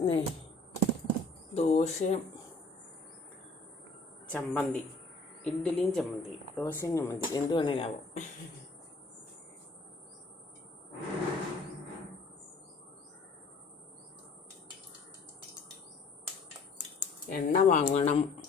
പിന്നെ ദോശയും ചമ്മന്തി. ഇഡ്ഡലിയും ചമ്മന്തി. ദോശയും ചമ്മന്തി. എന്ത് വേണേലാവും. എണ്ണ വാങ്ങണം.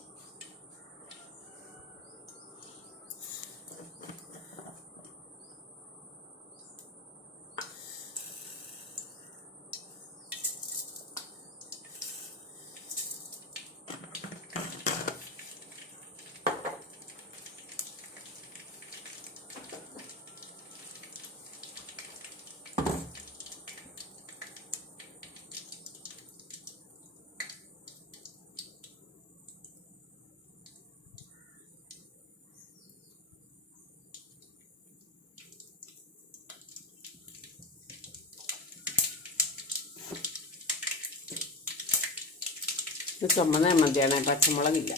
ഇത് ചുമന്ന ചമ്മന്തിയാണ് പച്ചമുളകില്ല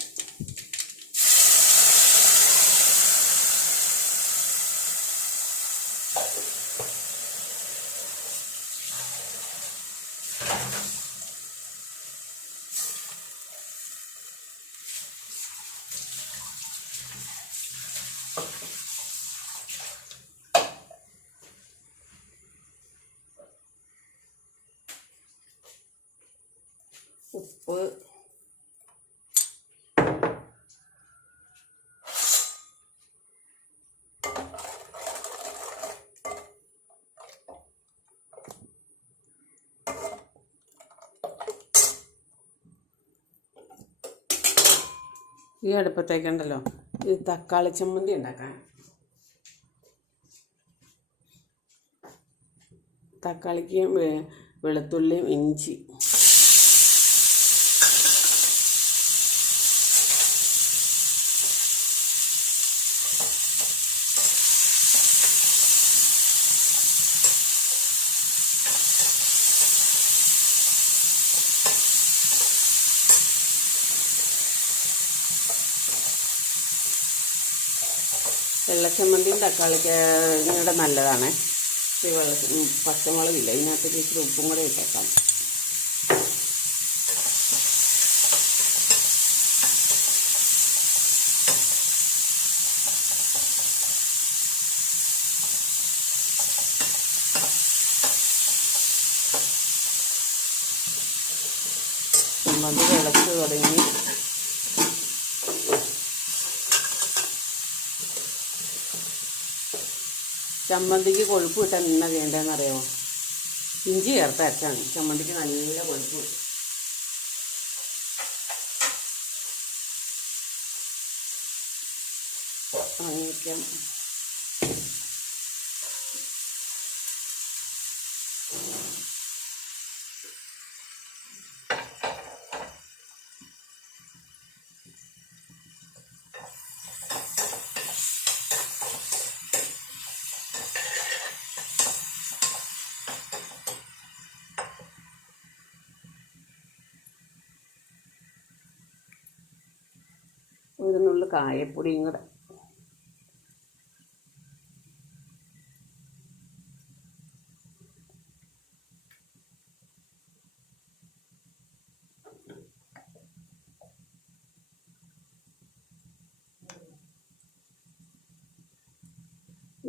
ഈ അടുപ്പത്തേക്കുണ്ടല്ലോ. ഈ തക്കാളി ചമ്മന്തി ഉണ്ടാക്കാൻ. തക്കാളിക്ക് വെളുത്തുള്ളിയും ഇഞ്ചി. വെള്ളച്ചമ്മന്തിയും തക്കാളിക്ക് ഇങ്ങടെ നല്ലതാണ്. വെള്ള പച്ചമുളകില്ല ഇതിനകത്ത് ഇച്ചിരി ഉപ്പും കൂടെ ഇട്ടേക്കാം. ചമ്മന്തിക്ക് കൊഴുപ്പ് കിട്ടാൻ എന്നാ വേണ്ടതെന്ന് അറിയാമോ ഇഞ്ചി ചേർത്ത് അരച്ചാണ്. ചമ്മന്തിക്ക് നല്ല കൊഴുപ്പ് കിട്ടും. കായപ്പൊടിയും കൂടെ.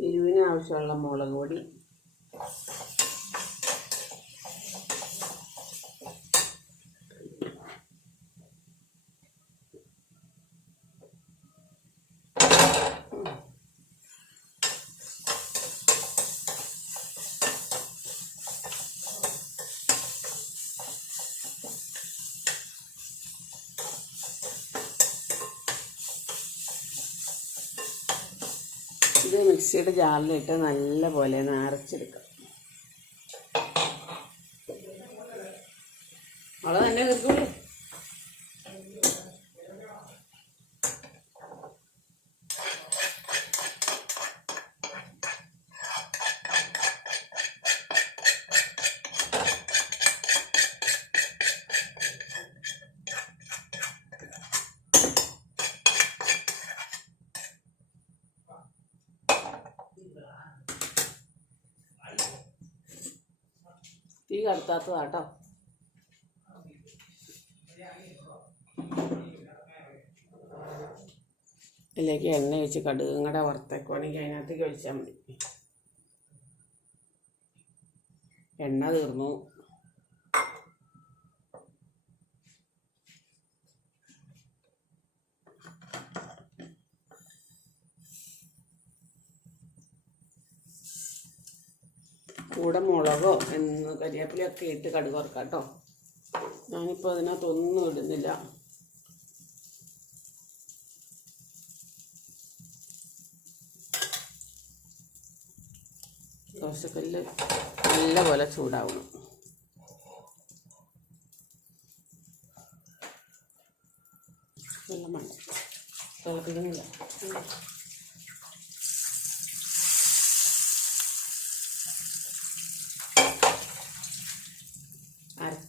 എരിവിന് ആവശ്യമുള്ള മുളക് പൊടി ഇത് മിക്സിയുടെ ജാറിലിട്ട് നല്ല പോലെ ഒന്ന് തീ കടത്താത്തതാട്ടോ ഇതിലേക്ക് എണ്ണ ഒഴിച്ച് കടുകും കൂടെ വറുത്തേക്കുവാണെങ്കിൽ അതിനകത്തേക്ക് ഒഴിച്ചാൽ മതി. എണ്ണ തീർന്നു. കൂടെ മുളകോ എന്ന് കരിയാപ്പിലൊക്കെ ഇട്ട് കടുക് കേട്ടോ ഞാനിപ്പോൾ അതിനകത്തൊന്നും ഇടുന്നില്ല. ദോശക്കല്ല് നല്ലപോലെ ചൂടാവണം. വെള്ളം തിളപ്പിക്കുന്നില്ല.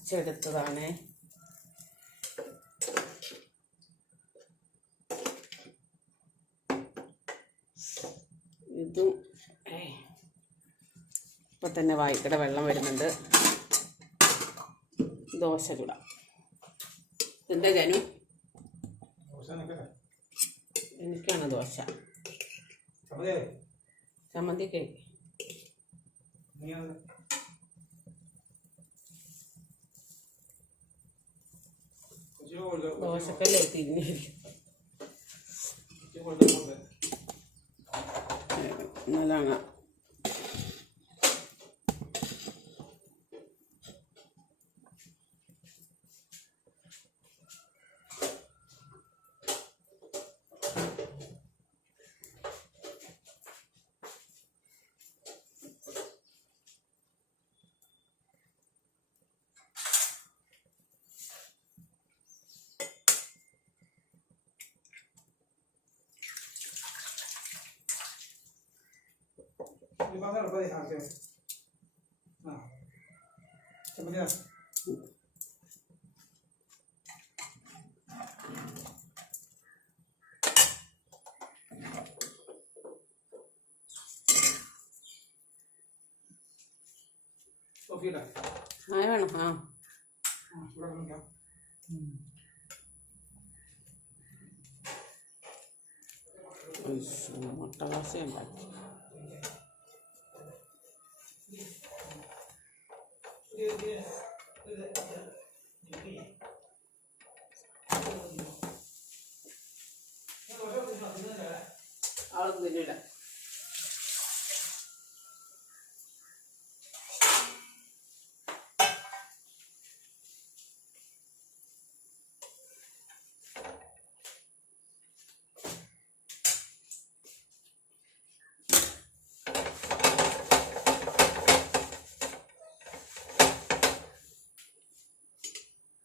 അരച്ചെടുത്തതാണ് ഇതും ഇപ്പൊ തന്നെ വായിക്കട വെള്ളം വരുന്നുണ്ട്. ദോശ കൂട എന്താ ജനു? എനിക്കാണ് ദോശ. ചമ്മന്തിക്ക് ദോശക്കല്ലേ തിരിഞ്ഞിരിക്കും നല്ലതാണ് ആ വേണം ആ ഉയ്യോ, മുട്ട ദോശ ഉണ്ടാക്കി அவ்வளோ தெரியல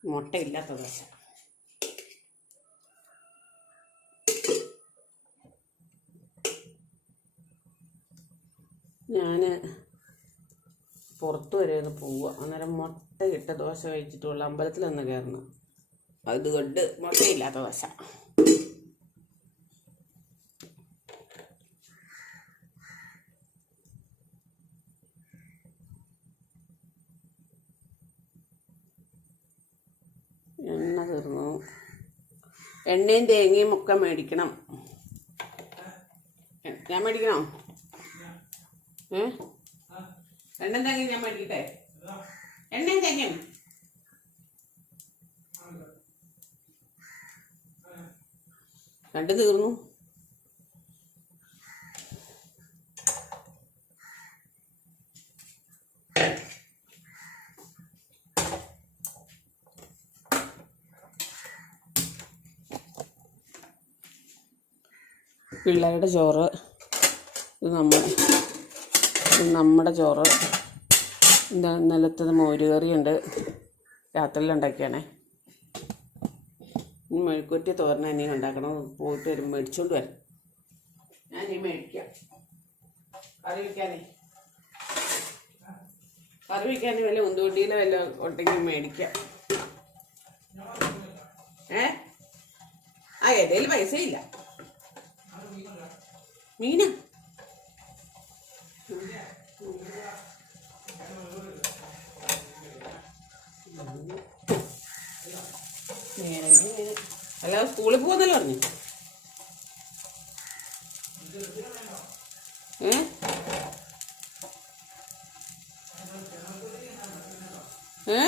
മുട്ടയില്ലാത്ത ദോശ ഞാൻ പുറത്തു വരെ ഒന്ന് പോവുക. അന്നേരം മുട്ട ഇട്ട ദോശ കഴിച്ചിട്ടുള്ള അമ്പലത്തിൽ ഒന്ന് കയറണം അതുകൊണ്ട് മുട്ടയില്ലാത്ത ദോശ എണ്ണ തീർന്നു എണ്ണയും തേങ്ങയും ഒക്കെ മേടിക്കണം. ഞാൻ മേടിക്കണോ? ഏ? എണ്ണയും തേങ്ങയും ഞാൻ മേടിക്കട്ടെ? എണ്ണയും തേങ്ങയും. രണ്ട് തീർന്നു. പിള്ളേരുടെ ചോറ്. ഇത് നമ്മൾ നമ്മുടെ ചോറ്. എന്താ നിലത്തത് മോരുകറിയുണ്ട്. രാത്രിയിൽ ഉണ്ടാക്കിയാണേ. മെഴുക്കുറ്റി തോരന ഇനി ഉണ്ടാക്കണം. പോയിട്ട് വരും. മേടിച്ചോണ്ട് വരാം. ഞാൻ ഇനി മേടിക്കാം. കറി വയ്ക്കാനേ കറി വയ്ക്കാനേ വല്ല ഉന്തുവട്ടിയിലെ വല്ല ഉണ്ടെങ്കിൽ മേടിക്കാം. ഏ? ആ ഏതേലും പൈസ ഇല്ല മീന. അല്ല സ്കൂളിൽ പോകുന്നല്ലോ പറഞ്ഞു? ഏ? ഏ?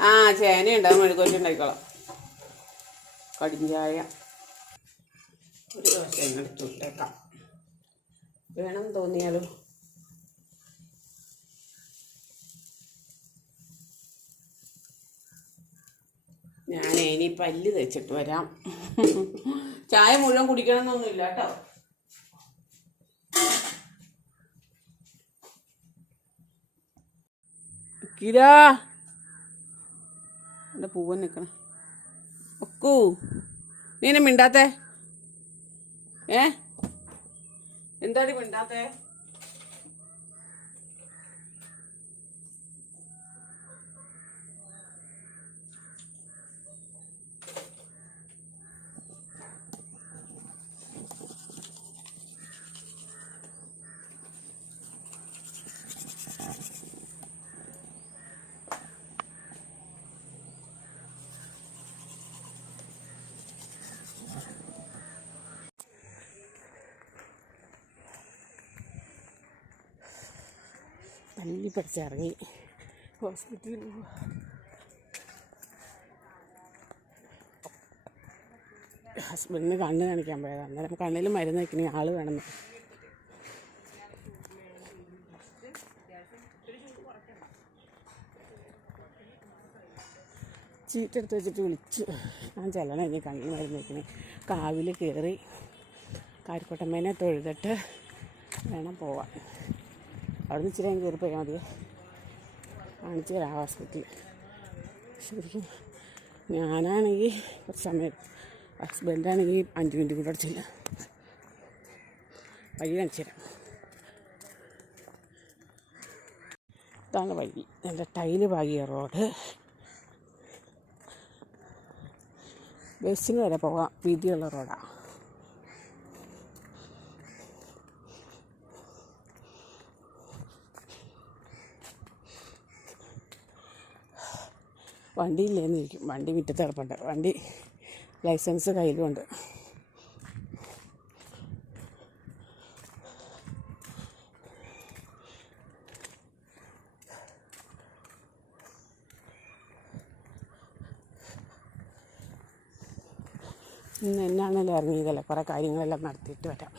ആ ചേനയുണ്ട്. മെഴുകുവരട്ടി ഉണ്ടാക്കിക്കോളാം. കടിഞ്ചായ ഒരു ദോശ വിട്ടേക്കാം വേണം തോന്നിയാലോ? ഞാൻ ഇനി പല്ല് തേച്ചിട്ട് വരാം. ചായ മുഴുവൻ കുടിക്കണം എന്നൊന്നുമില്ല കേട്ടോ. കിരാ. എന്റെ പൂവൻ നിക്കണം? ഒക്കൂ. നീ എന്നെ മിണ്ടാത്തേ? ഏ? എന്താടി മിണ്ടാത്തേ? തല്ലി പഠിച്ചിറങ്ങി ഹോസ്പിറ്റലിൽ പോവാ. ഹസ്ബൻഡിന് കണ്ണ് കാണിക്കാൻ പോയത്. അന്നേരം കണ്ണിൽ മരുന്ന് വയ്ക്കണേ ആൾ വേണം ചീട്ടെടുത്ത് വെച്ചിട്ട് വിളിച്ചു. ഞാൻ ചെല്ലണം ഇനി കണ്ണിൽ മരുന്ന് വയ്ക്കണേ കാവിൽ കയറി കാരിക്കോട്ടമ്മേനെ തൊഴുതിട്ട് വേണം പോവാൻ. അവിടെ നിന്ന് ഇച്ചിരി കയറി പോയാൽ മതി. കാണിച്ചു തരാം ഹോസ്പിറ്റലിൽ ശരിക്കും ഞാനാണെങ്കിൽ കുറച്ച് സമയം ഹസ്ബൻഡാണെങ്കിൽ അഞ്ച് മിനിറ്റ് കൂടെ അടിച്ചില്ല വഴി കാണിച്ചു തരാം. ഇതാണ് വഴി. എന്റെ ടൈൽ പാകിയ റോഡ് ബസ്സിന് വരെ പോകാം വീതിയുള്ള റോഡാണ് വണ്ടി ഇല്ലേന്ന് ചോദിക്കും വണ്ടി മുറ്റത്ത് കിടപ്പുണ്ട് വണ്ടി ലൈസൻസ് കയ്യിലുമുണ്ട് ഇന്ന് എന്നാണല്ലോ ഇറങ്ങിയതല്ലേ? കുറേ കാര്യങ്ങളെല്ലാം നടത്തിയിട്ട് വരാം.